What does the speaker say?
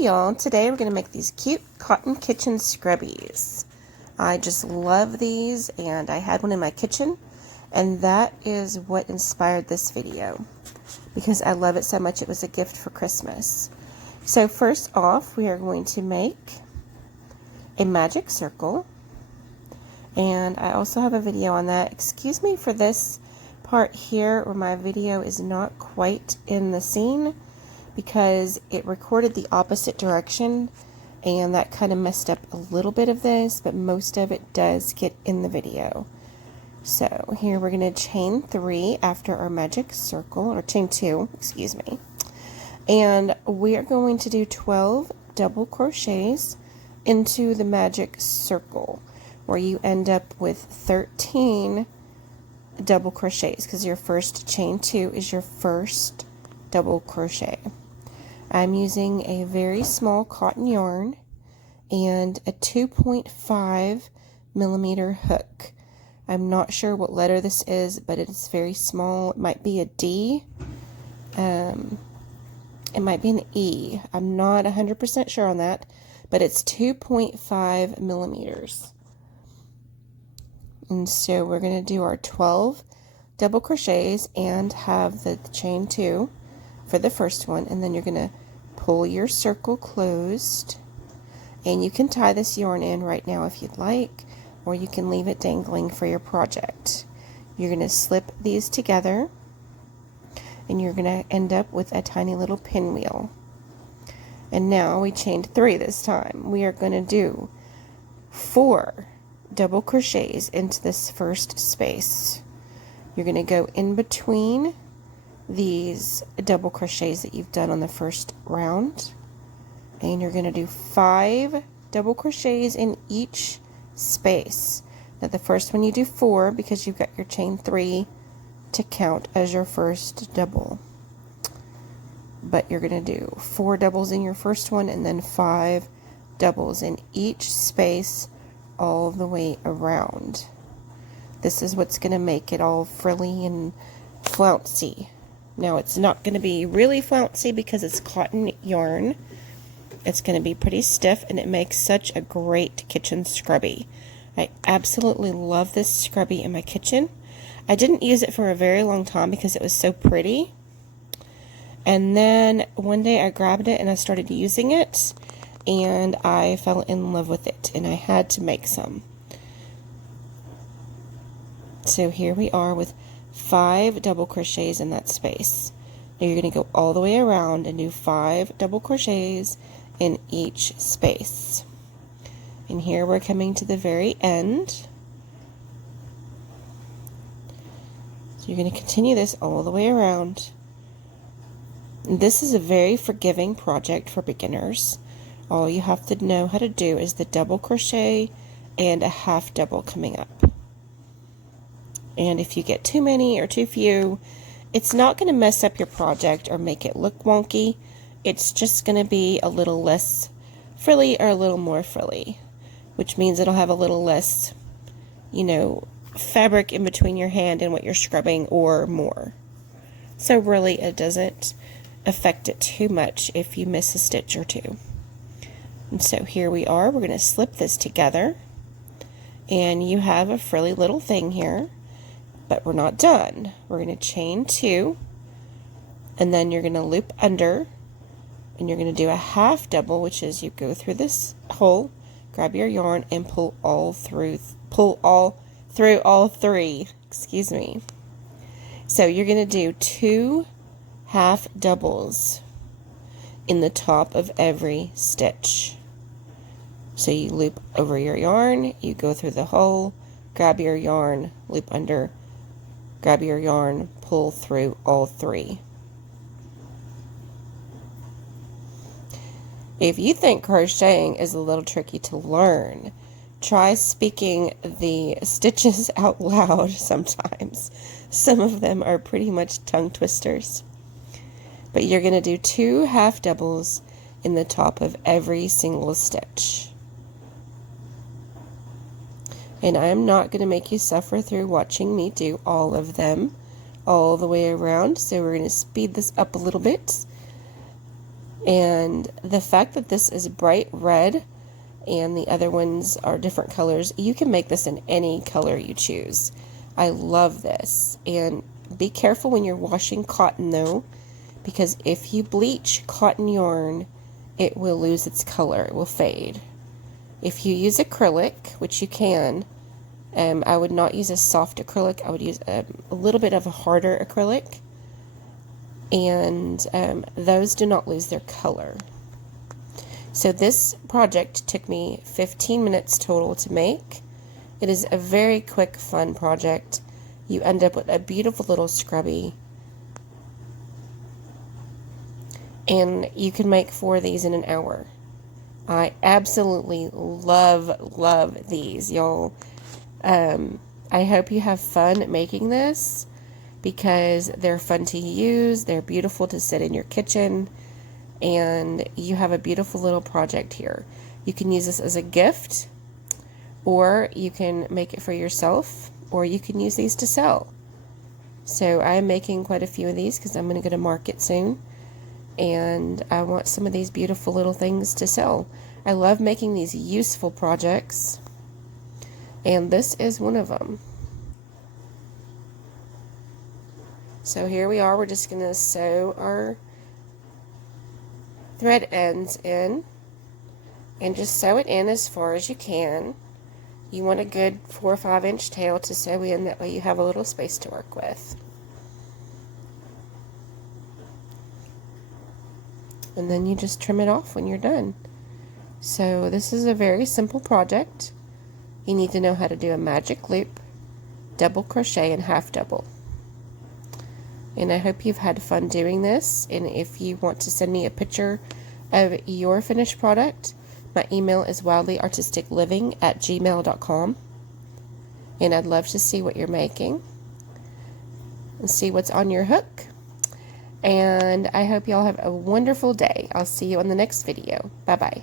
Hey y'all, today we're going to make these cute cotton kitchen scrubbies. I just love these and I had one in my kitchen and that is what inspired this video because I love it so much. It was a gift for Christmas. So first off, we are going to make a magic circle, and I also have a video on that. Excuse me for this part here where my video is not quite in the scene, because it recorded the opposite direction and that kind of messed up a little bit of this, but most of it does get in the video. So here we're going to chain 3 after our magic circle, or chain 2, excuse me. And we are going to do 12 double crochets into the magic circle, where you end up with 13 double crochets, because your first chain 2 is your first double crochet. I'm using a very small cotton yarn and a 2.5 millimeter hook. I'm not sure what letter this is, but it's very small. It might be a D. It might be an E. I'm not 100% sure on that, but it's 2.5 millimeters. And so we're going to do our 12 double crochets and have the chain 2 for the first one, and then you're going to pull your circle closed, and you can tie this yarn in right now if you'd like, or you can leave it dangling for your project. You're going to slip these together and you're going to end up with a tiny little pinwheel. And now we chained 3 this time. We are going to do 4 double crochets into this first space. You're going to go in between these double crochets that you've done on the first round, and you're going to do 5 double crochets in each space. Now the first one you do 4 because you've got your chain 3 to count as your first double, but you're going to do 4 doubles in your first one and then 5 doubles in each space all the way around. This is what's going to make it all frilly and flouncy. Now it's not going to be really flouncy because it's cotton yarn. It's going to be pretty stiff, and it makes such a great kitchen scrubby. I absolutely love this scrubby in my kitchen. I didn't use it for a very long time because it was so pretty. And then one day I grabbed it and I started using it, and I fell in love with it, and I had to make some. So here we are with 5 double crochets in that space. Now you're going to go all the way around and do 5 double crochets in each space. And here we're coming to the very end. So you're going to continue this all the way around. And this is a very forgiving project for beginners. All you have to know how to do is the double crochet and a half double coming up. And if you get too many or too few, it's not going to mess up your project or make it look wonky. It's just going to be a little less frilly or a little more frilly, which means it'll have a little less, fabric in between your hand and what you're scrubbing, or more. So really it doesn't affect it too much if you miss a stitch or two. And so here we are. We're going to slip this together, and you have a frilly little thing here. But we're not done. We're going to chain 2, and then you're going to loop under, and you're going to do a half double, which is you go through this hole, grab your yarn, and pull all through all 3. Excuse me. So you're going to do 2 half doubles in the top of every stitch. So you loop over your yarn, you go through the hole, grab your yarn, loop under, grab your yarn, pull through all 3. If you think crocheting is a little tricky to learn, try speaking the stitches out loud sometimes. Some of them are pretty much tongue twisters. But you're going to do 2 half doubles in the top of every single stitch. And I'm not going to make you suffer through watching me do all of them all the way around, so we're going to speed this up a little bit. And the fact that this is bright red and the other ones are different colors, you can make this in any color you choose. I love this. And be careful when you're washing cotton though, because if you bleach cotton yarn, it will lose its color, it will fade. If you use acrylic, which you can, I would not use a soft acrylic, I would use a little bit of a harder acrylic, and those do not lose their color. So this project took me 15 minutes total to make. It is a very quick, fun project. You end up with a beautiful little scrubby. And you can make 4 of these in an hour. I absolutely love these, y'all. I hope you have fun making this because they're fun to use. They're beautiful to sit in your kitchen. And you have a beautiful little project here. You can use this as a gift, or you can make it for yourself, or you can use these to sell. So I'm making quite a few of these because I'm going to go to market soon, and I want some of these beautiful little things to sell. I love making these useful projects, and this is one of them. So here we are. We're just going to sew our thread ends in and just sew it in as far as you can. You want a good 4 or 5 inch tail to sew in, that way you have a little space to work with. And then you just trim it off when you're done. So this is a very simple project. You need to know how to do a magic loop, double crochet, and half double. And I hope you've had fun doing this. And if you want to send me a picture of your finished product, my email is wildlyartisticliving@gmail.com. And I'd love to see what you're making and see what's on your hook. And I hope y'all have a wonderful day. I'll see you on the next video. Bye-bye.